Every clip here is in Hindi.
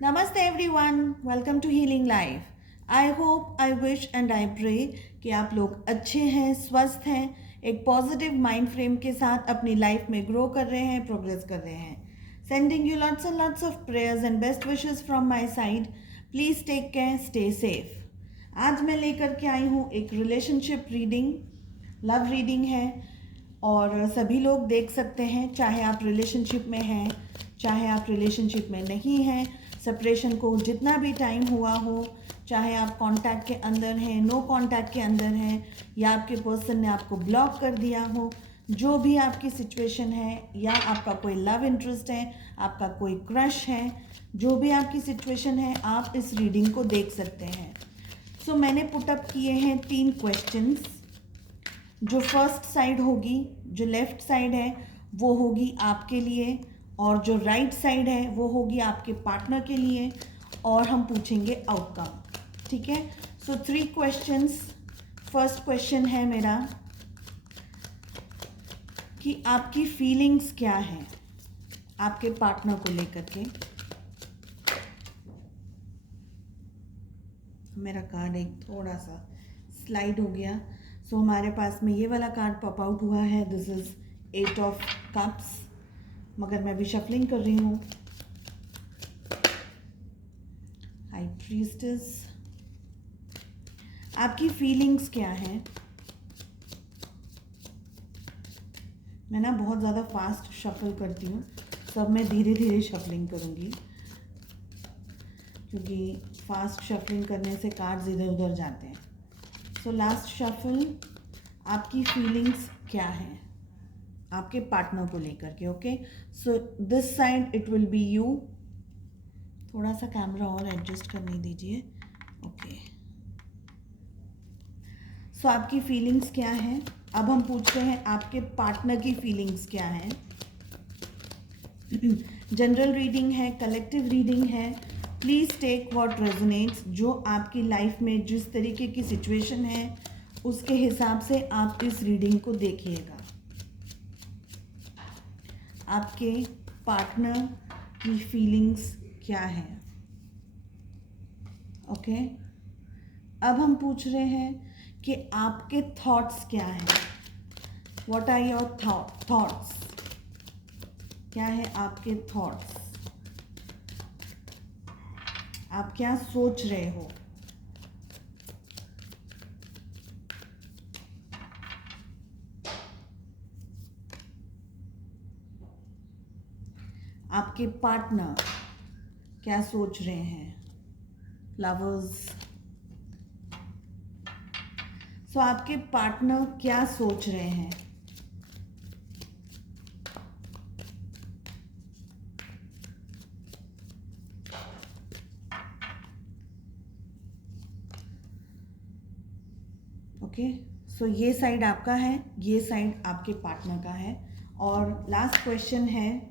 Namaste everyone, welcome to Healing Life. I hope, I wish and I pray कि आप लोग अच्छे हैं, स्वस्थ हैं, एक पॉजिटिव माइंड फ्रेम के साथ अपनी लाइफ में ग्रो कर रहे हैं, प्रोग्रेस कर रहे हैं. Sending you lots and lots of prayers and best wishes from my side. Please take care, stay safe. आज मैं लेकर के आई हूँ एक रिलेशनशिप रीडिंग, लव रीडिंग है और सभी लोग देख सकते हैं, चाहे आप रिलेशनशिप में हैं, चाहे आप रिलेशनशिप में नहीं हैं, सेपरेशन को जितना भी टाइम हुआ हो, चाहे आप कांटेक्ट के अंदर हैं, नो कांटेक्ट के अंदर हैं, या आपके पर्सन ने आपको ब्लॉक कर दिया हो, जो भी आपकी सिचुएशन है, या आपका कोई लव इंटरेस्ट है, आपका कोई क्रश है, जो भी आपकी सिचुएशन है, आप इस रीडिंग को देख सकते हैं. सो मैंने पुटअप किए हैं 3 क्वेश्चंस. जो फर्स्ट साइड होगी, जो लेफ़्ट साइड है, वो होगी आपके लिए, और जो राइट साइड है वो होगी आपके पार्टनर के लिए, और हम पूछेंगे आउटकम. ठीक है. सो 3 क्वेश्चंस. फर्स्ट क्वेश्चन है मेरा कि आपकी फीलिंग्स क्या हैं आपके पार्टनर को लेकर के. मेरा कार्ड एक थोड़ा सा स्लाइड हो गया. सो हमारे पास में ये वाला कार्ड पॉप आउट हुआ है. दिस इज़ 8 ऑफ कप्स, मगर मैं भी शफलिंग कर रही हूँ. High priestess. आपकी फीलिंग्स क्या हैं. मैं ना बहुत ज़्यादा फास्ट शफल करती हूँ, सब मैं धीरे धीरे शफलिंग करूँगी, क्योंकि फास्ट शफलिंग करने से कार्ड्स इधर उधर जाते हैं. So last shuffle. आपकी फीलिंग्स क्या हैं आपके पार्टनर को लेकर के. Okay. So this side it will be you. थोड़ा सा कैमरा और एडजस्ट करने दीजिए. ओके. सो आपकी फीलिंग्स क्या हैं. अब हम पूछते हैं आपके पार्टनर की फीलिंग्स क्या हैं. जनरल रीडिंग है, कलेक्टिव रीडिंग है. Please take what resonates. जो आपकी लाइफ में जिस तरीके की सिचुएशन है उसके हिसाब से आप इस रीडिंग को देखिएगा. आपके पार्टनर की फीलिंग्स क्या है. ओके. अब हम पूछ रहे हैं कि आपके थॉट्स क्या हैं. What are your thoughts. क्या है आपके थॉट्स. आप क्या सोच रहे हो. आपके पार्टनर क्या सोच रहे हैं. लवर्स. सो आपके पार्टनर क्या सोच रहे हैं. ओके. सो ये साइड आपका है, ये साइड आपके पार्टनर का है. और लास्ट क्वेश्चन है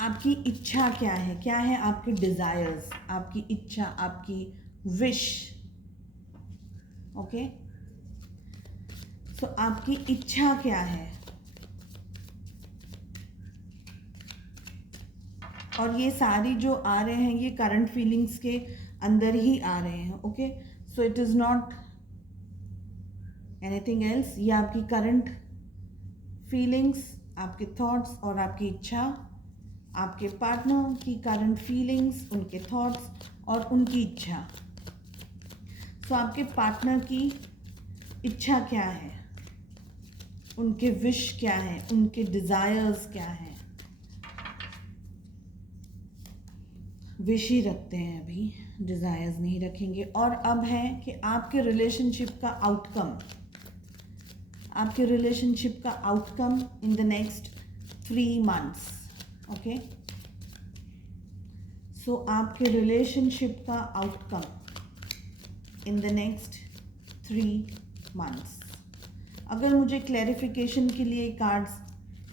आपकी इच्छा क्या है. क्या है आपके डिज़ायर्स, आपकी इच्छा, आपकी विश. ओके. सो आपकी इच्छा क्या है. और ये सारी जो आ रहे हैं ये करंट फीलिंग्स के अंदर ही आ रहे हैं. Okay. So it is not anything else. ये आपकी करंट फीलिंग्स, आपके थॉट्स और आपकी इच्छा, आपके पार्टनर की करंट फीलिंग्स, उनके थॉट्स और उनकी इच्छा. सो आपके पार्टनर की इच्छा क्या है, उनके विश क्या है, उनके डिज़ायर्स क्या हैं. विश ही रखते हैं अभी, डिज़ायर्स नहीं रखेंगे. और अब है कि आपके रिलेशनशिप का आउटकम. आपके रिलेशनशिप का outcome in the next 3 months. Okay. So आपके रिलेशनशिप का outcome in the next 3 months. अगर मुझे क्लैरिफिकेशन के लिए कार्ड्स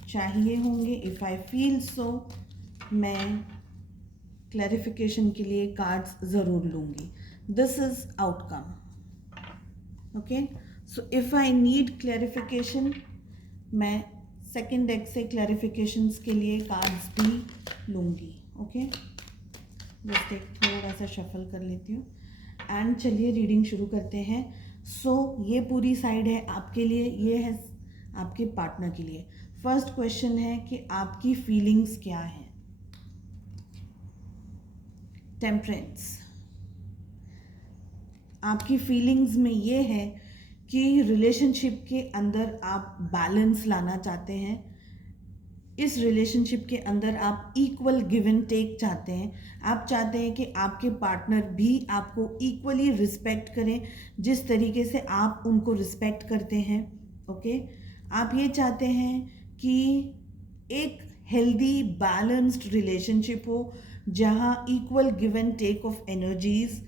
चाहिए होंगे, इफ़ आई फील सो, मैं क्लैरिफिकेशन के लिए कार्ड्स ज़रूर लूँगी. This is outcome. Okay. So if I need clarification, मैं सेकंड डेक से क्लैरिफिकेशंस के लिए कार्ड्स भी लूँगी। ओके, जस्ट एक थोड़ा सा शफल कर लेती हूँ एंड चलिए रीडिंग शुरू करते हैं। सो ये पूरी साइड है आपके लिए, ये है आपके पार्टनर के लिए। फर्स्ट क्वेश्चन है कि आपकी फीलिंग्स क्या हैं। टेम्परेंस, आपकी फीलिंग्स में ये है कि रिलेशनशिप के अंदर आप बैलेंस लाना चाहते हैं। इस रिलेशनशिप के अंदर आप इक्वल गिव एंड टेक चाहते हैं। आप चाहते हैं कि आपके पार्टनर भी आपको इक्वली रिस्पेक्ट करें जिस तरीके से आप उनको रिस्पेक्ट करते हैं। ओके, आप ये चाहते हैं कि एक हेल्दी बैलेंस्ड रिलेशनशिप हो जहाँ equal give and take of energies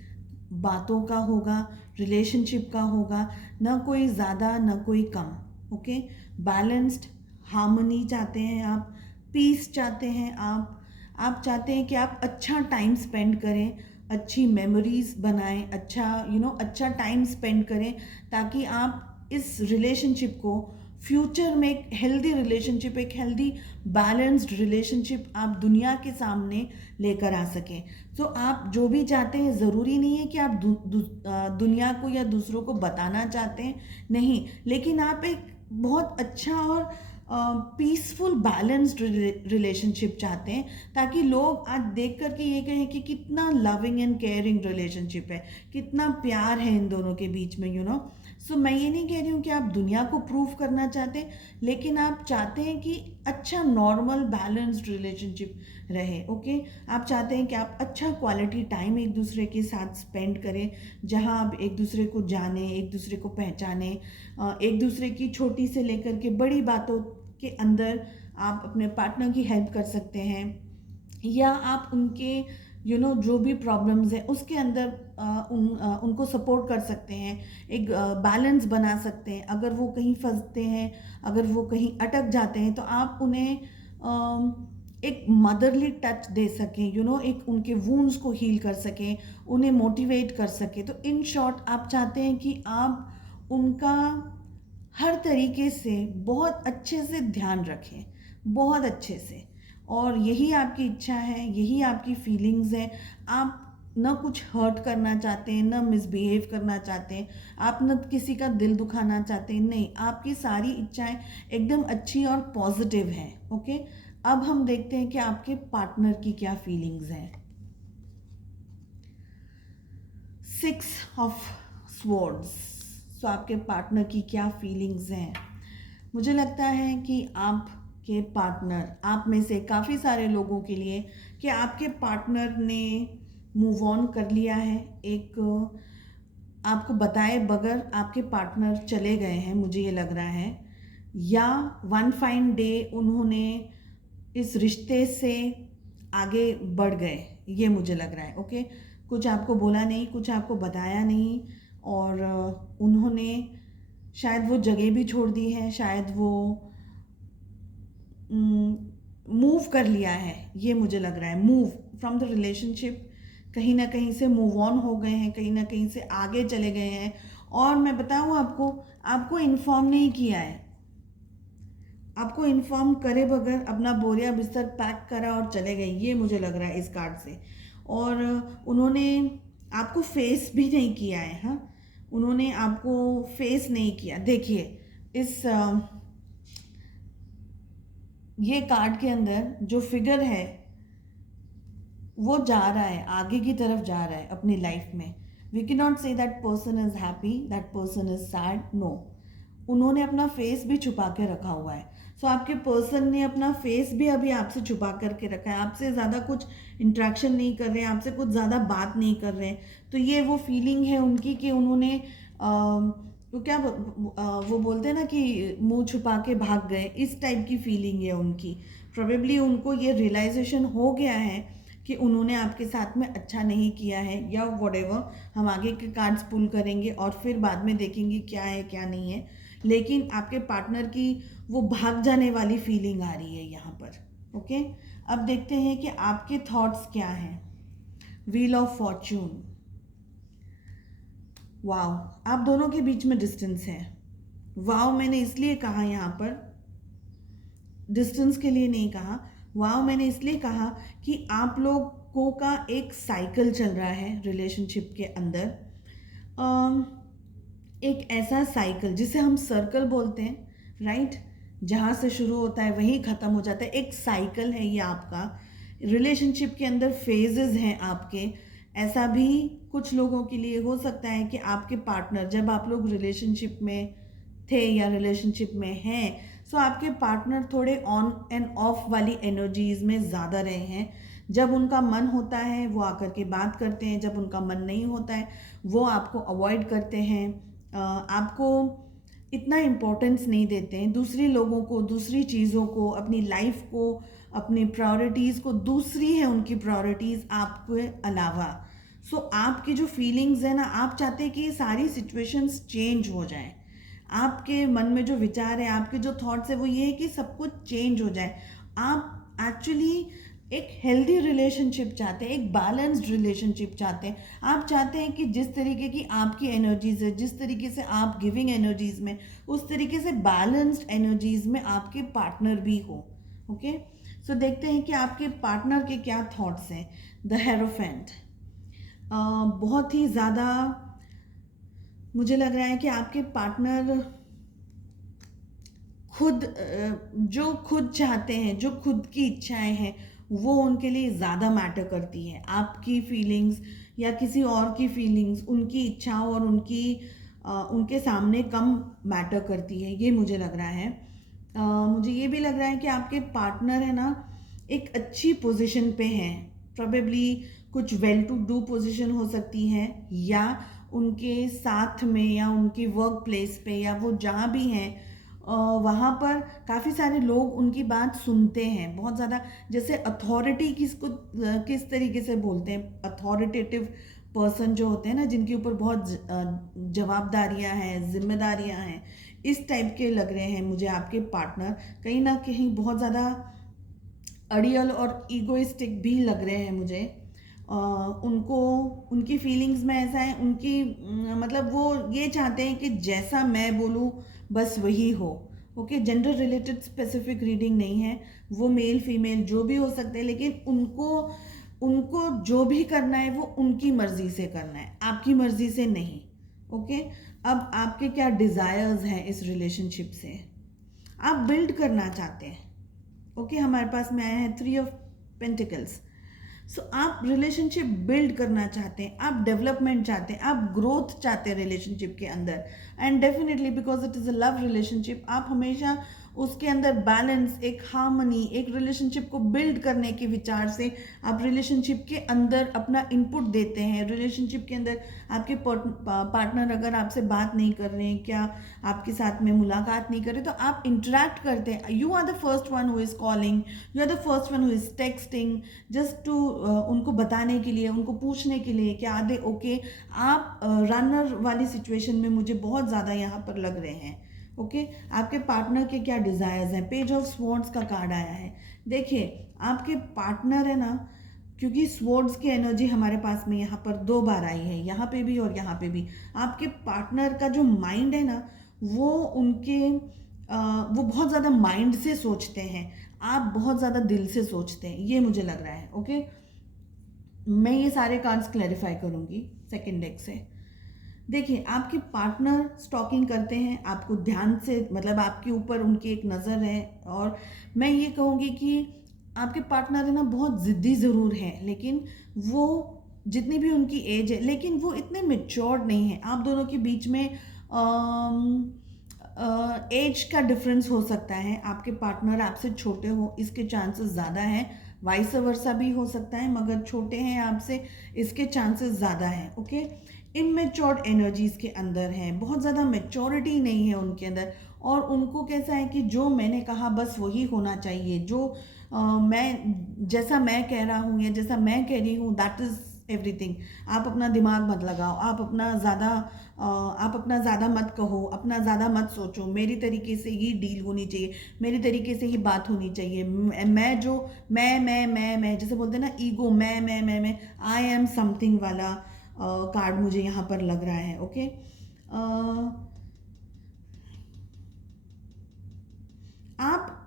बातों का होगा, रिलेशनशिप का होगा, ना कोई ज़्यादा ना कोई कम। ओके, बैलेंस्ड हार्मनी चाहते हैं आप, पीस चाहते हैं आप चाहते हैं कि आप अच्छा टाइम स्पेंड करें, अच्छी मेमोरीज बनाएं, अच्छा टाइम स्पेंड करें ताकि आप इस रिलेशनशिप को फ्यूचर में एक हेल्दी रिलेशनशिप, एक हेल्दी बैलेंस्ड रिलेशनशिप आप दुनिया के सामने लेकर आ सकें। तो आप जो भी चाहते हैं, ज़रूरी नहीं है कि आप दुनिया को या दूसरों को बताना चाहते हैं, नहीं, लेकिन आप एक बहुत अच्छा और पीसफुल बैलेंस्ड रिलेशनशिप चाहते हैं ताकि लोग आज देख कर के ये कहें कि कितना लविंग एंड केयरिंग रिलेशनशिप है, कितना प्यार है इन दोनों के बीच में। सो मैं ये नहीं कह रही हूँ कि आप दुनिया को प्रूव करना चाहते हैं, लेकिन आप चाहते हैं कि अच्छा नॉर्मल बैलेंस्ड रिलेशनशिप रहे। ओके, आप चाहते हैं कि आप अच्छा क्वालिटी टाइम एक दूसरे के साथ स्पेंड करें जहां आप एक दूसरे को जाने, एक दूसरे को पहचाने, एक दूसरे की छोटी से लेकर के बड़ी बातों के अंदर आप अपने पार्टनर की हेल्प कर सकते हैं या आप उनके जो भी प्रॉब्लम्स हैं उसके अंदर उनको सपोर्ट कर सकते हैं, एक बैलेंस बना सकते हैं। अगर वो कहीं फंसते हैं, अगर वो कहीं अटक जाते हैं तो आप उन्हें एक मदरली टच दे सकें, एक उनके वूंड्स को हील कर सकें, उन्हें मोटिवेट कर सकें। तो इन शॉर्ट आप चाहते हैं कि आप उनका हर तरीके से बहुत अच्छे से ध्यान रखें, बहुत अच्छे से, और यही आपकी इच्छा है, यही आपकी फीलिंग्स हैं। आप न कुछ हर्ट करना चाहते हैं, न मिसबिहेव करना चाहते हैं, आप न किसी का दिल दुखाना चाहते हैं, नहीं, आपकी सारी इच्छाएं एकदम अच्छी और पॉजिटिव हैं। ओके, अब हम देखते हैं कि आपके पार्टनर की क्या फीलिंग्स हैं। 6 ऑफ स्वॉर्ड्स, सो आपके पार्टनर की क्या फीलिंग्स हैं। मुझे लगता है कि आपके पार्टनर, आप में से काफ़ी सारे लोगों के लिए, कि आपके पार्टनर ने मूव ऑन कर लिया है, एक आपको बताए बगैर आपके पार्टनर चले गए हैं, मुझे ये लग रहा है, या वन फाइन डे उन्होंने इस रिश्ते से आगे बढ़ गए, ये मुझे लग रहा है। ओके, कुछ आपको बोला नहीं, कुछ आपको बताया नहीं, और उन्होंने शायद वो जगह भी छोड़ दी है, शायद वो मूव कर लिया है, ये मुझे लग रहा है, मूव फ्रॉम द रिलेशनशिप, कहीं ना कहीं से मूव ऑन हो गए हैं, कहीं ना कहीं से आगे चले गए हैं। और मैं बताऊँ आपको इन्फॉर्म नहीं किया है, आपको इन्फॉर्म करे बगैर अपना बोरिया बिस्तर पैक करा और चले गए, ये मुझे लग रहा है इस कार्ड से। और उन्होंने आपको फेस भी नहीं किया है। हाँ, उन्होंने आपको फेस नहीं किया। देखिए, इस ये कार्ड के अंदर जो फिगर है वो जा रहा है, आगे की तरफ जा रहा है अपनी लाइफ में। We can not say that person is happy, that person is sad, no, उन्होंने अपना फेस भी छुपा के रखा हुआ है। सो आपके पर्सन ने अपना फेस भी अभी आपसे छुपा करके रखा है, आपसे ज़्यादा कुछ इंट्रैक्शन नहीं कर रहे हैं, आपसे कुछ ज़्यादा बात नहीं कर रहे हैं। तो ये वो फीलिंग है उनकी कि उन्होंने तो क्या वो बोलते हैं ना कि मुंह छुपा के भाग गए, इस टाइप की फीलिंग है उनकी। प्रोबेबली उनको ये रियलाइजेशन हो गया है कि उन्होंने आपके साथ में अच्छा नहीं किया है, या व्हाटएवर, हम आगे के कार्ड्स पुल करेंगे और फिर बाद में देखेंगे क्या है क्या नहीं है। लेकिन आपके पार्टनर की वो भाग जाने वाली फीलिंग आ रही है यहाँ पर। ओके, अब देखते हैं कि आपके थॉट्स क्या हैं। व्हील ऑफ फॉर्च्यून, वाओ, आप दोनों के बीच में डिस्टेंस है। वाओ मैंने इसलिए कहा यहाँ पर डिस्टेंस के लिए नहीं कहा, वाव मैंने इसलिए कहा कि आप लोगों का एक साइकिल चल रहा है रिलेशनशिप के अंदर। एक ऐसा साइकिल जिसे हम सर्कल बोलते हैं, राइट, जहाँ से शुरू होता है वहीं ख़त्म हो जाता है। एक साइकिल है ये आपका। रिलेशनशिप के अंदर फेजेस हैं आपके। ऐसा भी कुछ लोगों के लिए हो सकता है कि आपके पार्टनर, जब आप लोग रिलेशनशिप में थे या रिलेशनशिप में हैं, सो आपके पार्टनर थोड़े ऑन एंड ऑफ वाली एनर्जीज में ज़्यादा रहे हैं। जब उनका मन होता है वो आकर के बात करते हैं, जब उनका मन नहीं होता है वो आपको अवॉइड करते हैं, आपको इतना इम्पोर्टेंस नहीं देते हैं, दूसरी लोगों को, दूसरी चीज़ों को, अपनी लाइफ को, अपनी प्रायोरिटीज़ को, दूसरी है उनकी प्रायोरिटीज़ आपके अलावा। सो आपकी जो फीलिंग्स है ना, आप चाहते हैं कि ये सारी सिचुएशंस चेंज हो जाएं। आपके मन में जो विचार है, आपके जो थॉट्स है वो ये है कि सब कुछ चेंज हो जाए। आप एक्चुअली एक हेल्दी रिलेशनशिप चाहते हैं, एक बैलेंस्ड रिलेशनशिप चाहते हैं। आप चाहते हैं कि जिस तरीके की आपकी एनर्जीज है, जिस तरीके से आप गिविंग एनर्जीज में, उस तरीके से बैलेंस्ड एनर्जीज में आपके पार्टनर भी हो। ओके, सो देखते हैं कि आपके पार्टनर के क्या थॉट्स हैं। द हेरोफेंट, बहुत ही ज़्यादा मुझे लग रहा है कि आपके पार्टनर जो खुद चाहते हैं, जो खुद की इच्छाएं हैं, वो उनके लिए ज़्यादा मैटर करती है। आपकी फीलिंग्स या किसी और की फीलिंग्स उनकी इच्छाओं और उनके सामने कम मैटर करती है, ये मुझे लग रहा है। मुझे ये भी लग रहा है कि आपके पार्टनर है ना, एक अच्छी पोजीशन पे हैं। प्रोबेबली कुछ वेल टू डू पोजीशन हो सकती है, या उनके साथ में, या उनके वर्क प्लेस पे, या वो जहाँ भी हैं वहाँ पर काफ़ी सारे लोग उनकी बात सुनते हैं बहुत ज़्यादा। जैसे अथॉरिटी किस तरीके से बोलते हैं, अथॉरिटेटिव पर्सन जो होते हैं ना, जिनके ऊपर बहुत जवाबदारियाँ हैं, जिम्मेदारियाँ हैं, इस टाइप के लग रहे हैं मुझे आपके पार्टनर। कहीं ना कहीं बहुत ज़्यादा अड़ियल और ईगोइस्टिक भी लग रहे हैं मुझे। उनको उनकी फीलिंग्स में ऐसा है, मतलब वो ये चाहते हैं कि जैसा मैं बोलूँ बस वही हो। Okay, gender related specific reading नहीं है, वो मेल फीमेल जो भी हो सकते हैं, लेकिन उनको जो भी करना है वो उनकी मर्जी से करना है, आपकी मर्जी से नहीं। ओके, अब आपके क्या डिज़ायर्स हैं इस रिलेशनशिप से, आप बिल्ड करना चाहते हैं। ओके, हमारे पास में आया है 3 ऑफ पेंटिकल्स। सो आप रिलेशनशिप बिल्ड करना चाहते हैं, आप डेवलपमेंट चाहते हैं, आप ग्रोथ चाहते हैं रिलेशनशिप के अंदर। And definitely because it is a love relationship, आप हमेशा उसके अंदर बैलेंस, एक हार्मनी, एक रिलेशनशिप को बिल्ड करने के विचार से आप रिलेशनशिप के अंदर अपना इनपुट देते हैं। रिलेशनशिप के अंदर आपके पार्टनर अगर आपसे बात नहीं कर रहे हैं, क्या आपके साथ में मुलाकात नहीं कर रहे, तो आप इंटरेक्ट करते हैं। You are the first one who is calling, you are the first one who is texting, just to उनको बताने के लिए, उनको पूछने के लिए कि आर दे ओके। आप रनर वाली सिचुएशन में मुझे बहुत ज़्यादा यहाँ पर लग रहे हैं। ओके, आपके पार्टनर के क्या डिज़ायर्स हैं। पेज ऑफ स्वॉर्ड्स का कार्ड आया है। देखिए आपके पार्टनर है ना, क्योंकि स्वॉर्ड्स की एनर्जी हमारे पास में यहाँ पर 2 बार आई है, यहाँ पे भी और यहाँ पे भी। आपके पार्टनर का जो माइंड है ना, वो वो बहुत ज़्यादा माइंड से सोचते हैं, आप बहुत ज़्यादा दिल से सोचते हैं, ये मुझे लग रहा है। ओके, मैं ये सारे कार्ड्स क्लैरिफाई करूँगी सेकेंड डेक से। देखिए आपके पार्टनर स्टॉकिंग करते हैं आपको ध्यान से, मतलब आपके ऊपर उनकी एक नज़र है। और मैं ये कहूँगी कि आपके पार्टनर है ना, बहुत ज़िद्दी ज़रूर है, लेकिन वो जितनी भी उनकी एज है, लेकिन वो इतने मेच्योर्ड नहीं है। आप दोनों के बीच में एज का डिफरेंस हो सकता है, आपके पार्टनर आपसे छोटे हो इसके चांसेस ज़्यादा हैं, वाइस वर्सा भी हो सकता है, मगर छोटे हैं आपसे इसके चांसेस ज़्यादा हैं। ओके, इमेच्योर्ड एनर्जीज के अंदर हैं, बहुत ज़्यादा मेच्योरिटी नहीं है उनके अंदर। और उनको कैसा है कि जो मैंने कहा बस वही होना चाहिए, जो जैसा मैं कह रहा हूँ या जैसा मैं कह रही हूँ दैट इज़ एवरीथिंग। आप अपना दिमाग मत लगाओ, आप अपना ज़्यादा मत कहो, अपना ज़्यादा मत सोचो, मेरी तरीके से ही डील होनी चाहिए, मेरी तरीके से ही बात होनी चाहिए। मैं जैसे बोलते हैं ना, ईगो, मैं आई एम समथिंग वाला कार्ड मुझे यहाँ पर लग रहा है। ओके, आप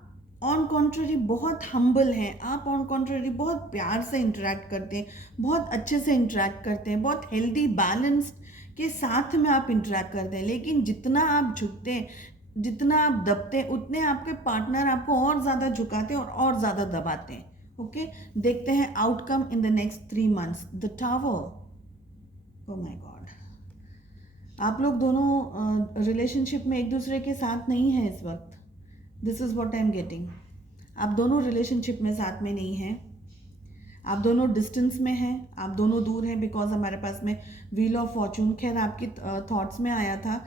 ऑन कॉन्ट्ररी बहुत हम्बल हैं आप, ऑन कॉन्ट्ररी बहुत प्यार से इंटरेक्ट करते हैं, बहुत अच्छे से इंटरेक्ट करते हैं, बहुत हेल्दी बैलेंस के साथ में आप इंटरेक्ट करते हैं। लेकिन जितना आप झुकते हैं, जितना आप दबते हैं, उतने आपके पार्टनर आपको और ज़्यादा झुकाते हैं और ज़्यादा दबाते हैं। ओके, देखते हैं outcome in the next 3 months। The tower, oh my God, आप लोग दोनों रिलेशनशिप में एक दूसरे के साथ नहीं हैं इस वक्त। This is what I am getting. आप दोनों रिलेशनशिप में साथ में नहीं हैं, आप दोनों डिस्टेंस में हैं, आप दोनों दूर हैं। बिकॉज हमारे पास में व्हील ऑफ फॉर्चून, खैर आपकी थॉट्स में आया था।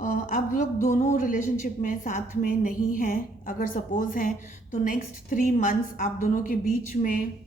आप लोग दोनों रिलेशनशिप में साथ में नहीं हैं। अगर सपोज हैं तो नेक्स्ट 3 months आप दोनों के बीच में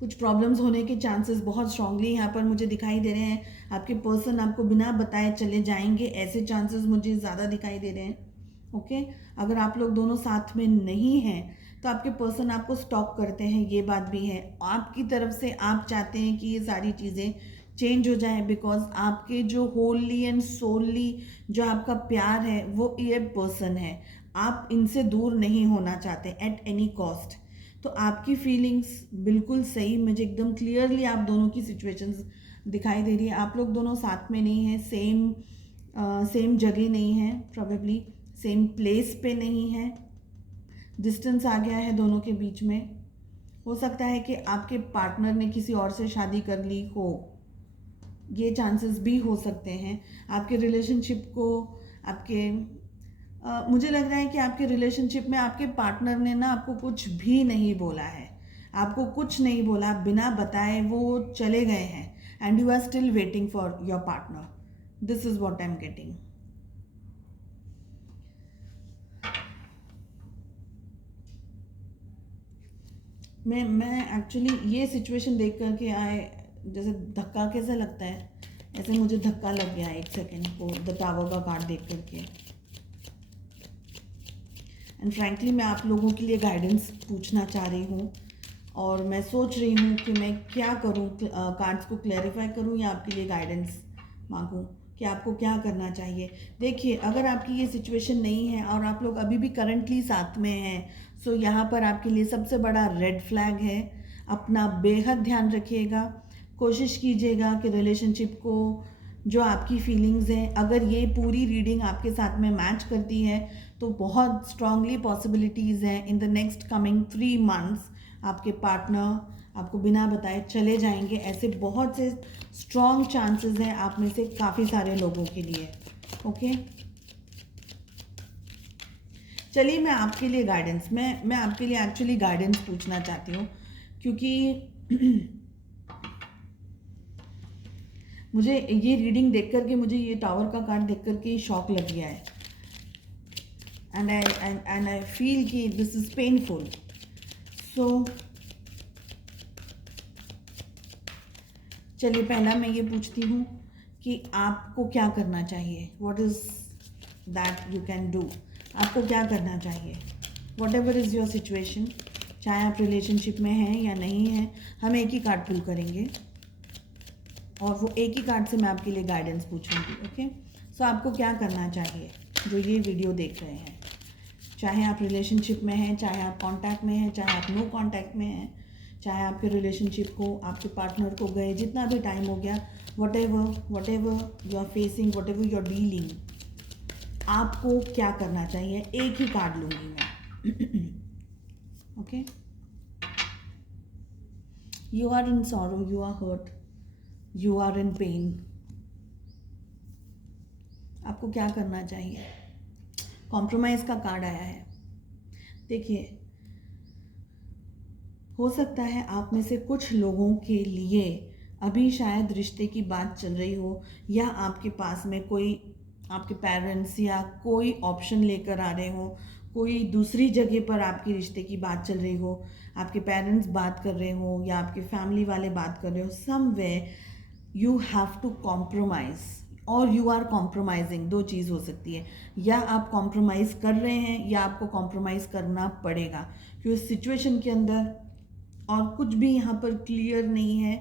कुछ प्रॉब्लम्स होने के चांसेस बहुत स्ट्रांगली यहाँ पर मुझे दिखाई दे रहे हैं। आपके पर्सन आपको बिना बताए चले जाएंगे, ऐसे चांसेस मुझे ज़्यादा दिखाई दे रहे हैं। ओके, अगर आप लोग दोनों साथ में नहीं हैं तो आपके पर्सन आपको स्टॉक करते हैं, ये बात भी है। आपकी तरफ से आप चाहते हैं कि ये सारी चीज़ें चेंज हो जाए, बिकॉज आपके जो होली एंड सोली जो आपका प्यार है वो ये पर्सन है। आप इनसे दूर नहीं होना चाहते एट एनी कॉस्ट। तो आपकी फीलिंग्स बिल्कुल सही, मुझे एकदम क्लियरली आप दोनों की सिचुएशंस दिखाई दे रही है। आप लोग दोनों साथ में नहीं हैं, सेम जगह नहीं है, प्रॉबेबली सेम प्लेस पे नहीं है, डिस्टेंस आ गया है दोनों के बीच में। हो सकता है कि आपके पार्टनर ने किसी और से शादी कर ली हो, ये चांसेस भी हो सकते हैं। आपके रिलेशनशिप को मुझे लग रहा है कि आपके रिलेशनशिप में आपके पार्टनर ने ना आपको कुछ भी नहीं बोला है, आपको कुछ नहीं बोला, बिना बताए वो चले गए हैं and you are still waiting for your partner. This is what I am getting. मैं एक्चुअली ये सिचुएशन देख करके जैसे धक्का कैसे लगता है, ऐसे मुझे धक्का लग गया एक सेकेंड को द टावर का कार्ड देख करके। एंड फ्रैंकली मैं आप लोगों के लिए गाइडेंस पूछना चाह रही हूँ और मैं सोच रही हूँ कि मैं क्या करूँ, कार्ड्स को क्लैरिफाई करूँ या आपके लिए गाइडेंस मांगूँ कि आपको क्या करना चाहिए। देखिए, अगर आपकी ये सिचुएशन नहीं है और आप लोग अभी भी करंटली साथ में हैं, सो यहाँ पर आपके लिए सबसे बड़ा रेड फ्लैग है। अपना बेहद ध्यान रखिएगा, कोशिश कीजिएगा कि रिलेशनशिप को जो आपकी फीलिंग्स हैं, अगर ये पूरी रीडिंग आपके साथ में मैच करती है तो बहुत स्ट्रांगली पॉसिबिलिटीज़ हैं इन द नेक्स्ट कमिंग 3 months आपके पार्टनर आपको बिना बताए चले जाएंगे। ऐसे बहुत से स्ट्रॉन्ग चांसेस हैं आप में से काफ़ी सारे लोगों के लिए। ओके, चलिए मैं आपके लिए गाइडेंस मैं आपके लिए एक्चुअली गाइडेंस पूछना चाहती हूँ, क्योंकि मुझे ये रीडिंग देख करके, मुझे ये टावर का कार्ड देख करके शॉक लग गया है एंड आई फील कि दिस इज़ पेनफुल। सो चलिए पहला मैं ये पूछती हूँ कि आपको क्या करना चाहिए, what is that you can do. आपको क्या करना चाहिए, what ever is your situation, चाहे आप रिलेशनशिप में हैं या नहीं हैं। हम एक ही कार्ड पुल करेंगे और वो एक ही कार्ड से मैं आपके लिए गाइडेंस पूछूंगी। ओके, सो आपको क्या करना चाहिए जो ये वीडियो देख रहे हैं, चाहे आप रिलेशनशिप में हैं, चाहे आप कांटेक्ट में हैं, चाहे आप नो कांटेक्ट में हैं, चाहे आपके रिलेशनशिप को, आपके पार्टनर को गए जितना भी टाइम हो गया, whatever you are facing, whatever you are dealing, आपको क्या करना चाहिए। एक ही कार्ड लूँगी मैं। Okay, you are in sorrow, you are hurt, you are in pain. आपको क्या करना चाहिए। कॉम्प्रोमाइज़ का कार्ड आया है। देखिए, हो सकता है आप में से कुछ लोगों के लिए अभी शायद रिश्ते की बात चल रही हो, या आपके पास में कोई आपके पेरेंट्स या कोई ऑप्शन लेकर आ रहे हो, कोई दूसरी जगह पर आपकी रिश्ते की बात चल रही हो, आपके पेरेंट्स बात कर रहे हो या आपके फैमिली वाले बात कर रहे हो। Somewhere you have to compromise और यू आर कॉम्प्रोमाइजिंग। दो चीज़ हो सकती है, या आप कॉम्प्रोमाइज़ कर रहे हैं या आपको कॉम्प्रोमाइज़ करना पड़ेगा, क्योंकि इस सिचुएशन के अंदर और कुछ भी यहाँ पर क्लियर नहीं है।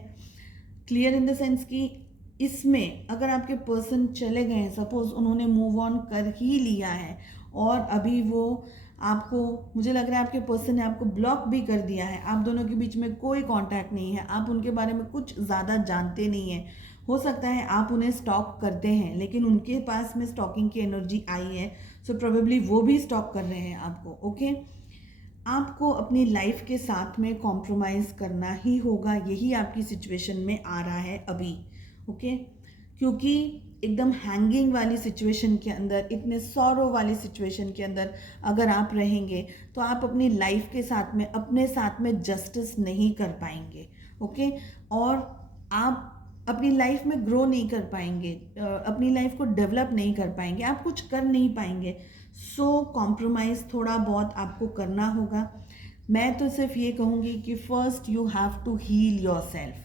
क्लियर इन द सेंस कि इसमें अगर आपके पर्सन चले गए हैं, सपोज उन्होंने मूव ऑन कर ही लिया है और अभी वो आपको, मुझे लग रहा है आपके पर्सन ने आपको ब्लॉक भी कर दिया है, आप दोनों के बीच में कोई कांटेक्ट नहीं है, आप उनके बारे में कुछ ज़्यादा जानते नहीं हैं। हो सकता है आप उन्हें स्टॉक करते हैं, लेकिन उनके पास में स्टॉकिंग की एनर्जी आई है, सो प्रोबेबली वो भी स्टॉक कर रहे हैं आपको। ओके, आपको अपनी लाइफ के साथ में कॉम्प्रोमाइज़ करना ही होगा, यही आपकी सिचुएशन में आ रहा है अभी। ओके, क्योंकि एकदम हैंगिंग वाली सिचुएशन के अंदर, इतने सॉरो वाली सिचुएशन के अंदर अगर आप रहेंगे तो आप अपनी लाइफ के साथ में, अपने साथ में जस्टिस नहीं कर पाएंगे। ओके, और आप अपनी लाइफ में ग्रो नहीं कर पाएंगे, अपनी लाइफ को डेवलप नहीं कर पाएंगे, आप कुछ कर नहीं पाएंगे। सो कॉम्प्रोमाइज़ थोड़ा बहुत आपको करना होगा। मैं तो सिर्फ ये कहूँगी कि first you have to heal yourself,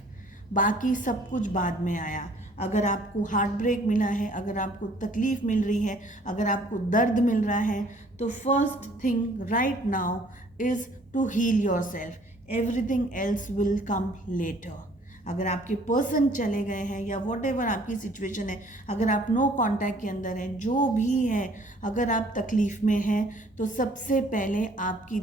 बाकी सब कुछ बाद में आया। अगर आपको हार्ट ब्रेक मिला है, अगर आपको तकलीफ़ मिल रही है, अगर आपको दर्द मिल रहा है, तो first thing right now is to heal yourself, everything else will come later. अगर आपके पर्सन चले गए हैं या वॉट एवर आपकी सिचुएशन है, अगर आप नो कांटेक्ट के अंदर हैं, जो भी है, अगर आप तकलीफ़ में हैं, तो सबसे पहले आपकी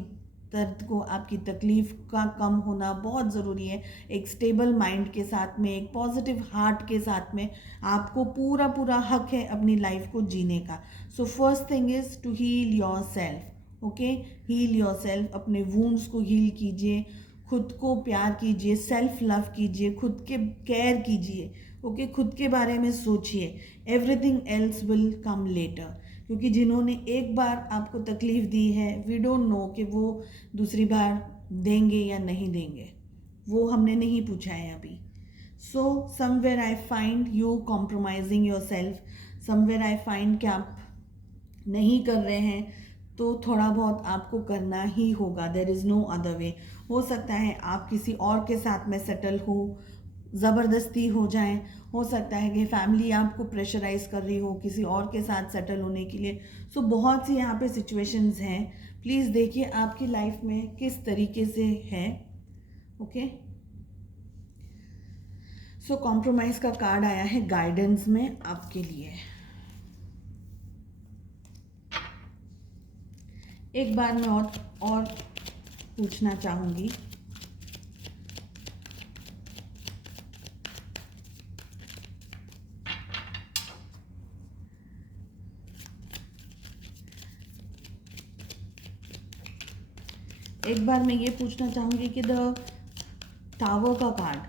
दर्द को, आपकी तकलीफ़ का कम होना बहुत ज़रूरी है। एक स्टेबल माइंड के साथ में, एक पॉजिटिव हार्ट के साथ में आपको पूरा पूरा हक है अपनी लाइफ को जीने का। So first thing is to heal yourself. Okay, heal yourself, अपने वूंड्स को हील कीजिए, खुद को प्यार कीजिए, सेल्फ लव कीजिए, खुद के केयर कीजिए। ओके, खुद के बारे में सोचिए, everything else will come letter. क्योंकि जिन्होंने एक बार आपको तकलीफ़ दी है, वी डोंट नो कि वो दूसरी बार देंगे या नहीं देंगे, वो हमने नहीं पूछा है अभी। So somewhere I find you compromising your self, somewhere I find कि आप नहीं कर रहे हैं, तो थोड़ा बहुत आपको करना ही होगा, there is no other way. हो सकता है आप किसी और के साथ में सेटल हो, ज़बरदस्ती हो जाएं, हो सकता है कि फैमिली आपको प्रेशराइज कर रही हो किसी और के साथ सेटल होने के लिए। सो बहुत सी यहाँ पे सिचुएशंस हैं, प्लीज़ देखिए आपकी लाइफ में किस तरीके से है। ओके, सो कॉम्प्रोमाइज़ का कार्ड आया है गाइडेंस में आपके लिए। एक बार मैं और पूछना चाहूँगी, एक बार मैं ये पूछना चाहूँगी कि द टावर का कार्ड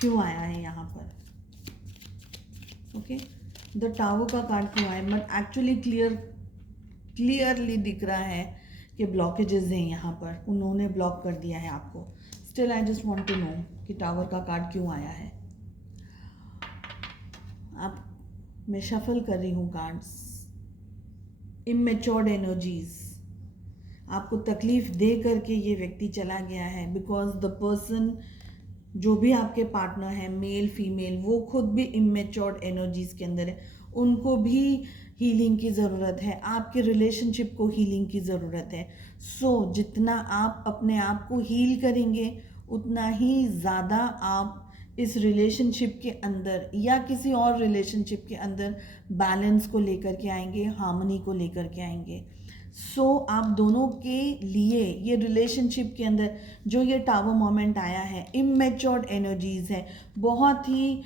क्यों आया है यहाँ पर। ओके, द टावर का कार्ड क्यों आया, बट एक्चुअली क्लियरली दिख रहा है कि ब्लॉकेजेस हैं यहाँ पर, उन्होंने ब्लॉक कर दिया है आपको। Still I just want to know कि टावर का कार्ड क्यों आया है। आप, मैं शफल कर रही हूँ कार्ड्स। इमेच्योर्ड एनर्जीज, आपको तकलीफ दे करके ये व्यक्ति चला गया है, बिकॉज द पर्सन, जो भी आपके पार्टनर है, मेल फीमेल, वो खुद भी इमेच्योर्ड एनर्जीज के अंदर है, उनको भी हीलिंग की ज़रूरत है, आपके रिलेशनशिप को हीलिंग की ज़रूरत है। सो जितना आप अपने आप को हील करेंगे, उतना ही ज़्यादा आप इस रिलेशनशिप के अंदर या किसी और रिलेशनशिप के अंदर बैलेंस को लेकर के आएंगे, हार्मनी को लेकर के आएंगे। सो आप दोनों के लिए ये रिलेशनशिप के अंदर जो ये टावर मोमेंट आया है, इमेच्योर्ड एनर्जीज है, बहुत ही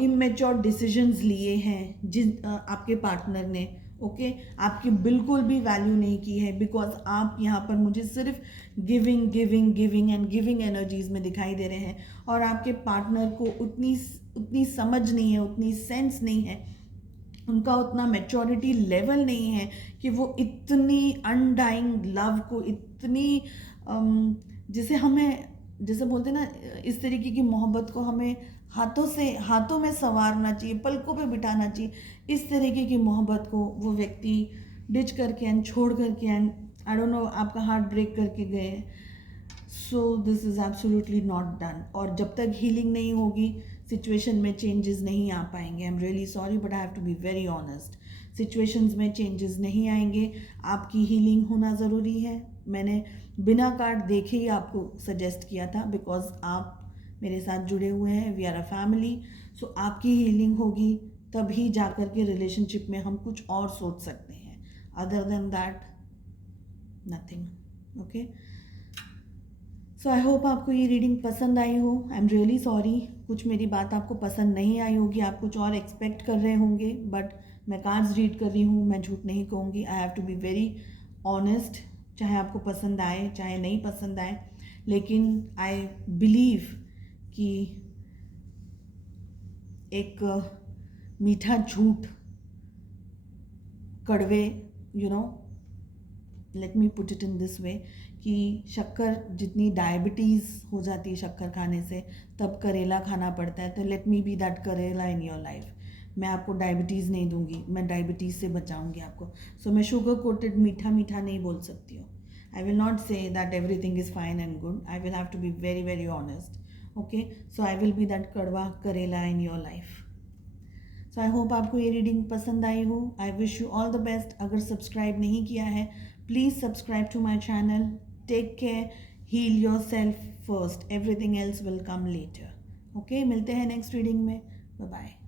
इमेच्योर डिसीजंस लिए हैं जिन आपके पार्टनर ने। ओके, आपकी बिल्कुल भी वैल्यू नहीं की है, बिकॉज आप यहाँ पर मुझे सिर्फ giving giving giving and giving energies में दिखाई दे रहे हैं, और आपके पार्टनर को उतनी समझ नहीं है, उतनी सेंस नहीं है, उनका उतना मैच्योरिटी लेवल नहीं है कि वो इतनी अनडाइंग लव को, इतनी जिसे हमें, जैसे बोलते हैं ना, इस तरीके की मोहब्बत को हमें हाथों में संवारना चाहिए, पलकों पे बिठाना चाहिए, इस तरीके की मोहब्बत को वो व्यक्ति डिच करके एंड छोड़ करके एंड आई डोंट नो आपका हार्ट ब्रेक करके गए। So this is absolutely not done, और जब तक हीलिंग नहीं होगी सिचुएशन में चेंजेस नहीं आ पाएंगे। I am really sorry but I have to be very honest, situations में चेंजेस नहीं आएंगे, आपकी हीलिंग होना ज़रूरी है। मैंने बिना कार्ड देखे ही आपको सजेस्ट किया था, बिकॉज आप मेरे साथ जुड़े हुए हैं, वी आर अ फैमिली। सो आपकी हीलिंग होगी तभी जा कर के रिलेशनशिप में हम कुछ और सोच सकते हैं। Other than that nothing. Okay, so I hope आपको ये रीडिंग पसंद आई हो। आई एम रियली सॉरी, कुछ मेरी बात आपको पसंद नहीं आई होगी, आप कुछ और एक्सपेक्ट कर रहे होंगे, बट मैं कार्ड्स रीड कर रही हूँ, मैं झूठ नहीं कहूँगी। I have to be very honest, चाहे आपको पसंद आए चाहे नहीं पसंद आए, लेकिन आई बिलीव कि एक मीठा झूठ, कड़वे, let me put it in this way, कि शक्कर जितनी डायबिटीज़ हो जाती है शक्कर खाने से, तब करेला खाना पड़ता है। तो लेट मी बी दैट करेला इन योर लाइफ। मैं आपको डायबिटीज़ नहीं दूंगी, मैं डायबिटीज़ से बचाऊंगी आपको। सो मैं शुगर कोटेड मीठा मीठा नहीं बोल सकती हूँ। I will not say that everything is fine and good. I will have to be very very honest. Okay, so I will be that कड़वा करेला in your life. So I hope आपको ये रीडिंग पसंद आई हो। I wish you all the best. अगर सब्सक्राइब नहीं किया है, please subscribe to my channel. Take care, heal yourself first, everything else will come later. Okay, मिलते हैं नेक्स्ट रीडिंग में। Bye bye.